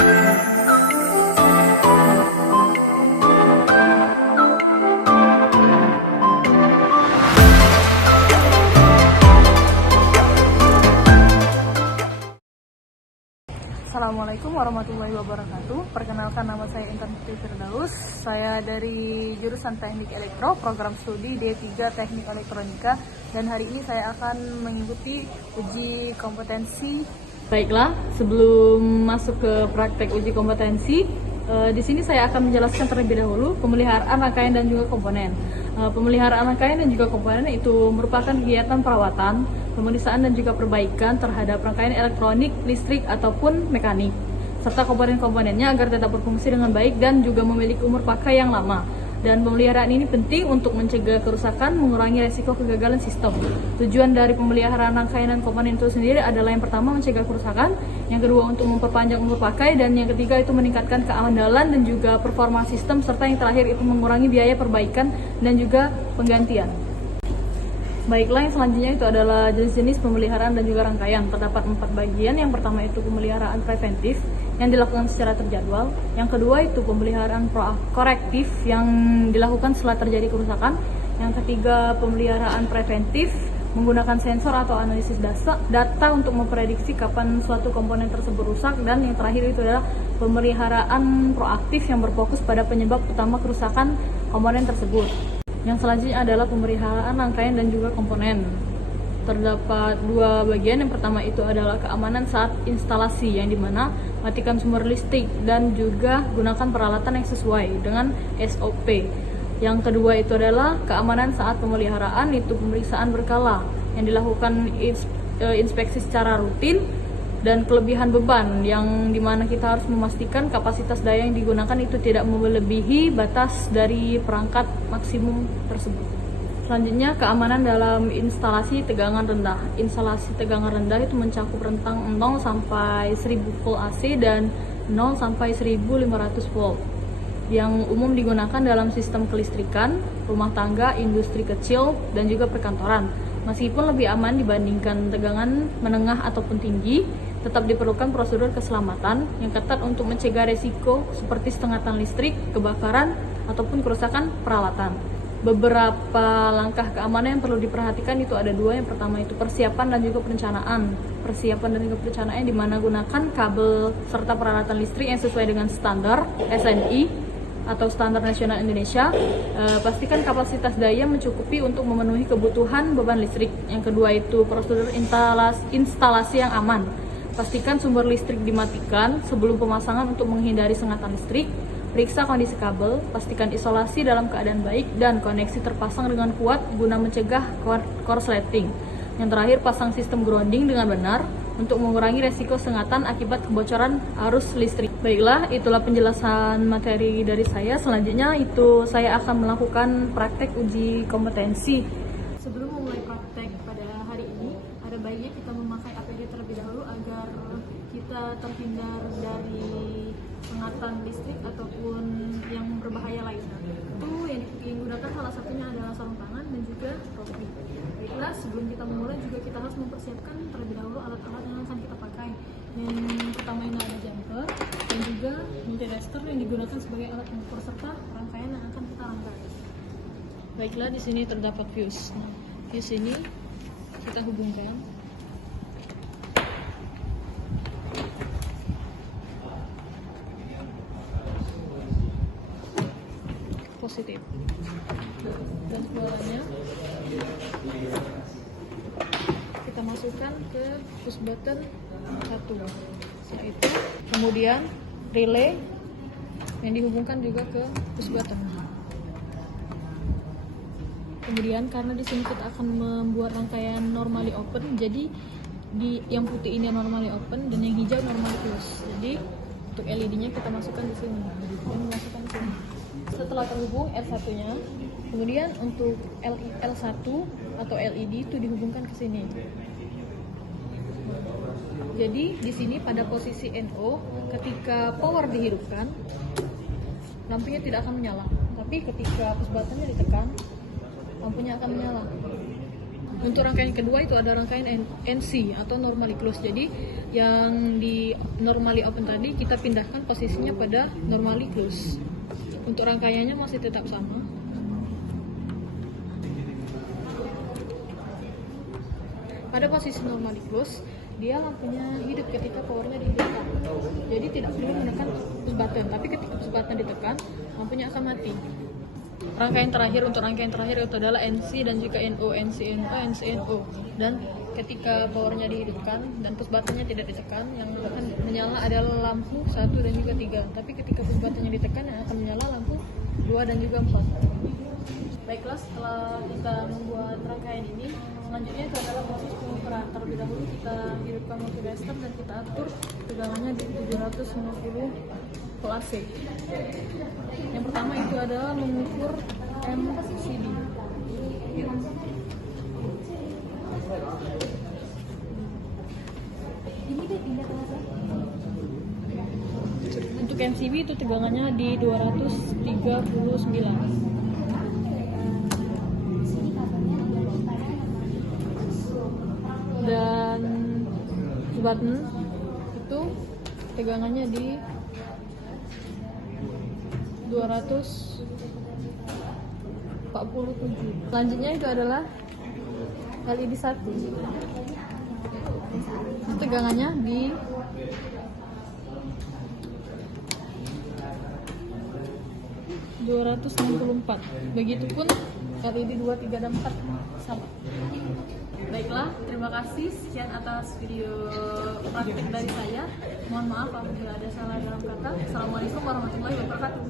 Assalamualaikum warahmatullahi wabarakatuh. Perkenalkan, nama saya Intan Putri Firdaus. Saya dari jurusan Teknik Elektro, program studi D3 Teknik Elektronika, dan hari ini saya akan mengikuti uji kompetensi. Baiklah, sebelum masuk ke praktek uji kompetensi, di sini saya akan menjelaskan terlebih dahulu pemeliharaan rangkaian dan juga komponen. Pemeliharaan rangkaian dan juga komponen itu merupakan kegiatan perawatan, pemeriksaan dan juga perbaikan terhadap rangkaian elektronik, listrik ataupun mekanik, serta komponen-komponennya agar tetap berfungsi dengan baik dan juga memiliki umur pakai yang lama. Dan pemeliharaan ini penting untuk mencegah kerusakan, mengurangi resiko kegagalan sistem. Tujuan dari pemeliharaan rangkaian dan komponen itu sendiri adalah yang pertama mencegah kerusakan, yang kedua untuk memperpanjang umur pakai, dan yang ketiga itu meningkatkan keandalan dan juga performa sistem, serta yang terakhir itu mengurangi biaya perbaikan dan juga penggantian. Baiklah, yang selanjutnya itu adalah jenis-jenis pemeliharaan dan juga rangkaian. Terdapat 4 bagian. Yang pertama itu pemeliharaan preventif yang dilakukan secara terjadwal. Yang kedua itu pemeliharaan korektif yang dilakukan setelah terjadi kerusakan. Yang ketiga pemeliharaan preventif menggunakan sensor atau analisis data untuk memprediksi kapan suatu komponen tersebut rusak. Dan yang terakhir itu adalah pemeliharaan proaktif yang berfokus pada penyebab utama kerusakan komponen tersebut. Yang selanjutnya adalah pemeliharaan rangkaian dan juga komponen. Terdapat 2 bagian. Yang pertama itu adalah keamanan saat instalasi, yang dimana matikan sumber listrik dan juga gunakan peralatan yang sesuai dengan SOP. Yang kedua itu adalah keamanan saat pemeliharaan, itu pemeriksaan berkala yang dilakukan inspeksi secara rutin, dan kelebihan beban yang dimana kita harus memastikan kapasitas daya yang digunakan itu tidak melebihi batas dari perangkat maksimum tersebut. Selanjutnya, keamanan dalam instalasi tegangan rendah. Instalasi tegangan rendah itu mencakup rentang 0 sampai 1000 volt AC dan 0 sampai 1500 volt yang umum digunakan dalam sistem kelistrikan, rumah tangga, industri kecil, dan juga perkantoran. Meskipun lebih aman dibandingkan tegangan menengah ataupun tinggi, tetap diperlukan prosedur keselamatan yang ketat untuk mencegah resiko seperti setengahkan listrik, kebakaran, ataupun kerusakan peralatan. Beberapa langkah keamanan yang perlu diperhatikan itu ada 2. Yang pertama itu persiapan dan juga perencanaan. Persiapan dan juga perencanaan di mana gunakan kabel serta peralatan listrik yang sesuai dengan standar SNI atau Standar Nasional Indonesia. Pastikan kapasitas daya mencukupi untuk memenuhi kebutuhan beban listrik. Yang kedua itu prosedur instalasi yang aman. Pastikan sumber listrik dimatikan sebelum pemasangan untuk menghindari sengatan listrik. Periksa kondisi kabel, pastikan isolasi dalam keadaan baik dan koneksi terpasang dengan kuat guna mencegah korsleting. Yang terakhir, pasang sistem grounding dengan benar untuk mengurangi resiko sengatan akibat kebocoran arus listrik. Baiklah, itulah penjelasan materi dari saya. Selanjutnya itu saya akan melakukan praktek uji kompetensi. Sebelum memulai praktek pada hari ini, ada baiknya kita memakai APD terlebih dahulu agar kita terhindar dari sengatan listrik ataupun yang berbahaya lainnya. Itu yang digunakan salah satunya adalah sarung tangan dan juga topi. Baiklah, sebelum kita memulai juga kita harus mempersiapkan terlebih dahulu alat-alat yang akan kita pakai. Yang pertama ini ada jumper dan juga multitester yang digunakan sebagai alat mengukur serta rangkaian yang akan kita rangkai. Baiklah, di sini terdapat fuse. Fuse ini kita hubungkan. Positif. Dan suaranya kita masukkan ke push button 1. Setelah itu kemudian relay yang dihubungkan juga ke push button. Kemudian karena di sini kita akan membuat rangkaian normally open, jadi di yang putih ini normally open dan yang hijau normally close. Jadi untuk LED-nya kita masukkan di sini. Masukkan di sini. Setelah terhubung R1-nya, kemudian untuk L1 atau LED itu dihubungkan ke sini. Jadi di sini pada posisi NO, ketika power dihidupkan, lampunya tidak akan menyala. Tapi ketika push buttonnya ditekan, lampunya akan menyala. Untuk rangkaian kedua itu ada rangkaian NC atau normally close. Jadi yang di normally open tadi kita pindahkan posisinya pada normally close. Untuk rangkaiannya masih tetap sama. Pada posisi normally close, dia lampunya hidup ketika powernya dihidupkan. Jadi tidak perlu menekan push button, tapi ketika push button ditekan, lampunya akan mati. Rangkaian terakhir itu adalah NC dan juga NO, NCNO. Dan ketika powernya dihidupkan dan push buttonnya tidak ditekan, yang akan menyala adalah lampu 1 dan juga 3. Tapi ketika push buttonnya ditekan, yang akan menyala lampu 2 dan juga 4. Baiklah, setelah kita membuat rangkaian ini, selanjutnya itu adalah proses pengukuran. Terlebih dahulu kita hidupkan multiresistor dan kita atur tegangannya di 750 volt AC. Yang pertama itu adalah mengukur MCD. Untuk MCB itu tegangannya di 239. Dan button itu tegangannya di 247. Selanjutnya itu adalah LED 1. Itu tegangannya di 264. Begitupun LED 2, 3, dan 4 sama. Baiklah, terima kasih sekian atas video praktik dari saya. Mohon maaf apabila ada salah dalam kata. Assalamualaikum warahmatullahi wabarakatuh.